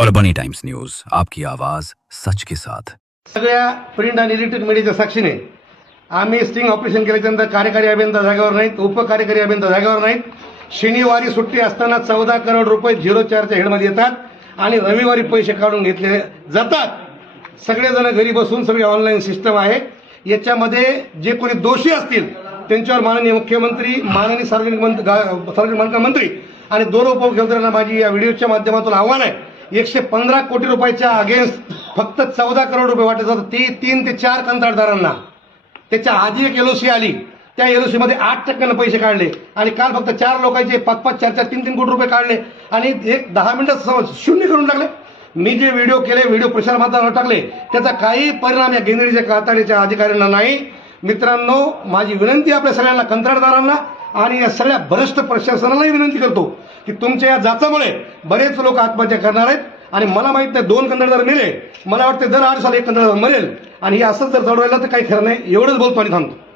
और times news आपकी आवाज सच के साथ सगळ्या प्रिंट आणि इलेक्ट्रिक मीडियाच्या साक्षीने आम्ही स्टिंग ऑपरेशन केल्याच्यानंतर कार्यकारी अभियंता जागेवर नाहीत उपकार्यकारी अभियंता जागेवर नाहीत शनिवारी सुट्टी असताना चौदा करोड रुपये झिरो चारच्या हेडमध्ये येतात आणि रविवारी पैसे काढून घेतले जातात सगळेजण घरी बसून सगळी ऑनलाईन सिस्टम आहे याच्यामध्ये जे कोणी दोषी असतील त्यांच्यावर माननीय मुख्यमंत्री माननीय सार्वजनिक सार्वजनिक बांधकाम मंत्री आणि दोन उपमुख्यमंत्र्यांना माझी या व्हिडिओच्या माध्यमातून आव्हान आहे एकशे पंधरा कोटी रुपयाच्या अगेन्स्ट फक्त चौदा करोड रुपये वाटत जातात ते तीन ते चार कंत्राटदारांना त्याच्या आधी एक एलओसी आली त्या एलओसीमध्ये आठ टक्क्यानं पैसे काढले आणि काल फक्त चार लोकांचे पाच पाच चार चार तीन तीन कोटी रुपये काढले आणि एक दहा मिनिटात शून्य करून टाकले मी जे व्हिडिओ केले व्हिडिओ प्रसार माध्यमावर टाकले त्याचा काही परिणाम या गेंदडीच्या कातडीच्या अधिकाऱ्यांना नाही मित्रांनो माझी विनंती आपल्या सगळ्यांना कंत्राटदारांना आणि या सगळ्या भ्रष्ट प्रशासनालाही विनंती करतो की तुमच्या या जाचामुळे बरेच लोक आत्महत्या करणार आहेत आणि मला माहीत नाही दोन कंत्राटदार मिले मला वाटते दर आठ साल एक कंत्राटदार मिळेल आणि हे असंच जर चढवायला तर काही खरं नाही एवढंच बोलतो आणि थांबतो